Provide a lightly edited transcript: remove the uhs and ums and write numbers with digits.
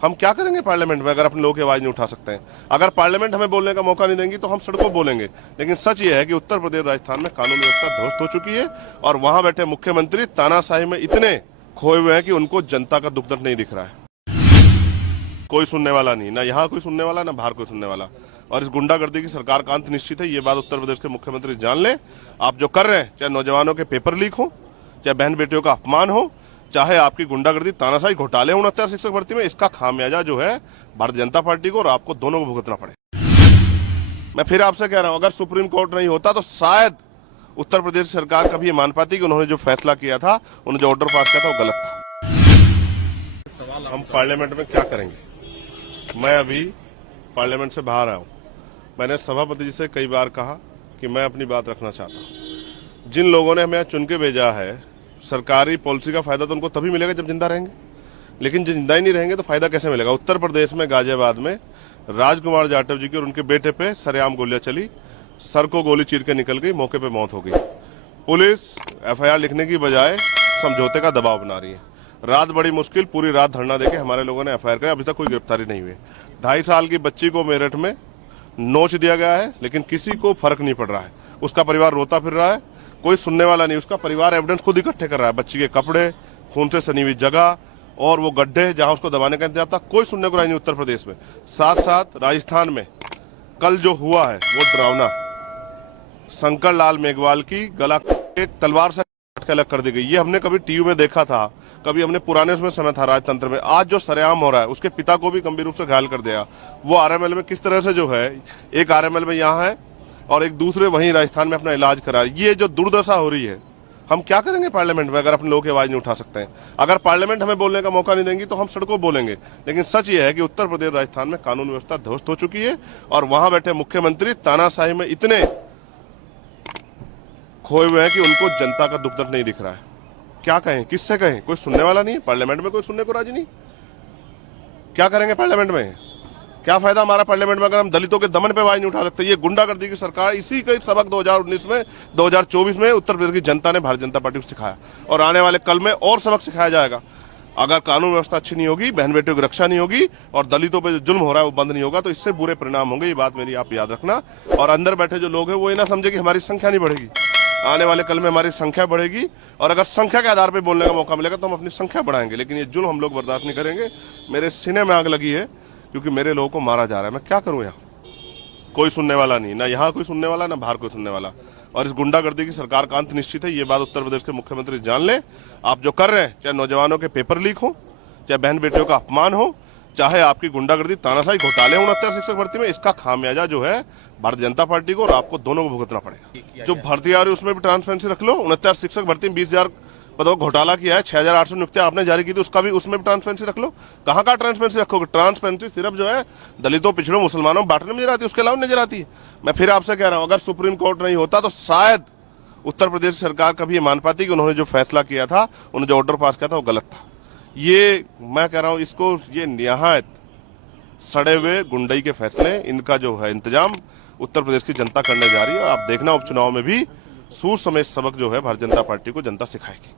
हम क्या करेंगे पार्लियामेंट में अगर अपने लोगों की आवाज नहीं उठा सकते हैं। अगर पार्लियामेंट हमें बोलने का मौका नहीं देंगी तो हम सड़कों बोलेंगे। लेकिन सच ये है कि उत्तर प्रदेश राजस्थान में कानून व्यवस्था ध्वस्त हो चुकी है और वहां बैठे मुख्यमंत्री तानाशाही में इतने खोए हुए हैं कि उनको जनता का दुख दर्द नहीं दिख रहा है। कोई सुनने वाला नहीं, ना यहाँ कोई सुनने वाला, ना बाहर कोई सुनने वाला। और इस गुंडागर्दी की सरकार का अंत निश्चित है, ये बात उत्तर प्रदेश के मुख्यमंत्री जान ले। आप जो कर रहे हैं, चाहे नौजवानों के पेपर लीक हो, चाहे बहन बेटियों का अपमान हो, चाहे आपकी गुंडागर्दी तानाशाही घोटाले 69 शिक्षक भर्ती में, इसका खामियाजा जो है भारतीय जनता पार्टी को और आपको दोनों को भुगतना पड़े। मैं फिर आपसे कह रहा हूं, अगर सुप्रीम कोर्ट नहीं होता तो शायद उत्तर प्रदेश सरकार कभी ये मान पाती कि उन्होंने जो फैसला किया था, उन्होंने जो ऑर्डर पास किया था, वो गलत था। हम पार्लियामेंट में क्या करेंगे? मैं अभी पार्लियामेंट से बाहर आया हूं। मैंने सभापति जी से कई बार कहा कि मैं अपनी बात रखना चाहता हूं। जिन लोगों ने हमें चुन के भेजा है, सरकारी पॉलिसी का फायदा तो उनको तभी मिलेगा जब जिंदा रहेंगे, लेकिन जब जिंदा ही नहीं रहेंगे तो फायदा कैसे मिलेगा? उत्तर प्रदेश में गाजियाबाद में राजकुमार जाटव जी की और उनके बेटे पे सरेआम गोलियां चली, सर को गोली चीर के निकल गई, मौके पे मौत हो गई। पुलिस एफआईआर लिखने की बजाय समझौते का दबाव बना रही है। रात बड़ी मुश्किल, पूरी रात धरना देके हमारे लोगों ने एफआईआर किया, अभी तक कोई गिरफ्तारी नहीं हुई। 2.5 साल की बच्ची को मेरठ में नोच दिया गया है, लेकिन किसी को फर्क नहीं पड़ रहा है। उसका परिवार रोता फिर रहा है, कोई सुनने वाला नहीं। उसका परिवार एविडेंस खुद इकट्ठे कर रहा है, बच्ची के कपड़े, खून से सनी हुई जगह और वो गड्ढे जहां उसको दबाने का इंतजाम था। कोई सुनने को राजी नहीं उत्तर प्रदेश में। साथ साथ राजस्थान में कल जो हुआ है वो डरावना। शंकर लाल मेघवाल की गला एक तलवार से अलग कर दी गई। ये हमने कभी टीवी में देखा था, कभी हमने पुराने उसमें समय था राजतंत्र में। आज जो सरेआम हो रहा है, उसके पिता को भी गंभीर रूप से घायल कर दिया। वो आरएमएल में किस तरह से जो है, एक आरएमएल में यहाँ है और एक दूसरे वहीं राजस्थान में अपना इलाज करा। ये जो दुर्दशा हो रही है, हम क्या करेंगे पार्लियामेंट में अगर अपने लोगों की आवाज नहीं उठा सकते हैं। अगर पार्लियामेंट हमें बोलने का मौका नहीं देंगी तो हम सड़कों बोलेंगे। लेकिन सच ये है कि उत्तर प्रदेश राजस्थान में कानून व्यवस्था ध्वस्त हो चुकी है और वहां बैठे मुख्यमंत्री तानाशाही में इतने खोए हुए हैं कि उनको जनता का दुख दर्द नहीं दिख रहा है। क्या कहें, किससे कहें? कोई सुनने वाला नहीं है, पार्लियामेंट में कोई सुनने को राजी नहीं। क्या करेंगे पार्लियामेंट में? क्या फायदा हमारा पार्लियामेंट में अगर हम दलितों के दमन पे आवाज नहीं उठा सकते? ये गुंडागर्दी की सरकार, इसी का सबक 2019 में 2024 में उत्तर प्रदेश की जनता ने भारतीय जनता पार्टी को सिखाया और आने वाले कल में और सबक सिखाया जाएगा। अगर कानून व्यवस्था अच्छी नहीं होगी, बहन बेटियों की रक्षा नहीं होगी और दलितों पे जो जुल्म हो रहा है वो बंद नहीं होगा, तो इससे बुरे परिणाम होंगे। ये बात मेरी आप याद रखना। और अंदर बैठे जो लोग हैं वो ये ना समझे कि हमारी संख्या नहीं बढ़ेगी। आने वाले कल में हमारी संख्या बढ़ेगी और अगर संख्या के आधार पर बोलने का मौका मिलेगा तो हम अपनी संख्या बढ़ाएंगे, लेकिन ये जुल्म हम लोग बर्दाश्त नहीं करेंगे। मेरे सीने में आग लगी है क्योंकि मेरे लोगों को मारा जा रहा है। मैं क्या करूं? यहाँ कोई सुनने वाला नहीं, ना यहाँ कोई सुनने वाला, ना बाहर कोई सुनने वाला। और इस गुंडागर्दी की सरकार का अंत निश्चित है, ये बात उत्तर प्रदेश के मुख्यमंत्री जान ले। आप जो कर रहे हैं, चाहे नौजवानों के पेपर लीक हो, चाहे बहन बेटियों का अपमान हो, चाहे आपकी गुंडागर्दी तानाशाही घोटाले 69 शिक्षक भर्ती में, इसका खामियाजा जो है भारतीय जनता पार्टी को और आपको दोनों को भुगतना पड़ेगा। जो भर्ती आ रही है उसमें भी ट्रांसपेरेंसी रख लो। 69 शिक्षक भर्ती में 20,000 पदों का घोटाला किया है, 6,800 नियुक्तियां आपने जारी की थी, उसका भी उसमें भी ट्रांसपेरेंसी रख लो। कहाँ का ट्रांसपेरेंसी रखोगे? ट्रांसपेरेंसी सिर्फ जो है दलितों, पिछड़ों, मुसलमानों बांटने में नजर आती है, उसके अलावा नजर आती है। मैं फिर आपसे कह रहा हूं, अगर सुप्रीम कोर्ट नहीं होता तो शायद उत्तर प्रदेश सरकार कभी ये मान पाती कि उन्होंने जो फैसला किया था, उन्होंने जो ऑर्डर पास किया था, वो गलत था। ये मैं कह रहा हूं, इसको ये निहायत सड़े हुए गुंडई के फैसले, इनका जो है इंतजाम उत्तर प्रदेश की जनता करने जा रही है। और आप देखना उपचुनाव में भी सूर समेत सबक जो है भारतीय जनता पार्टी को जनता सिखाएगी।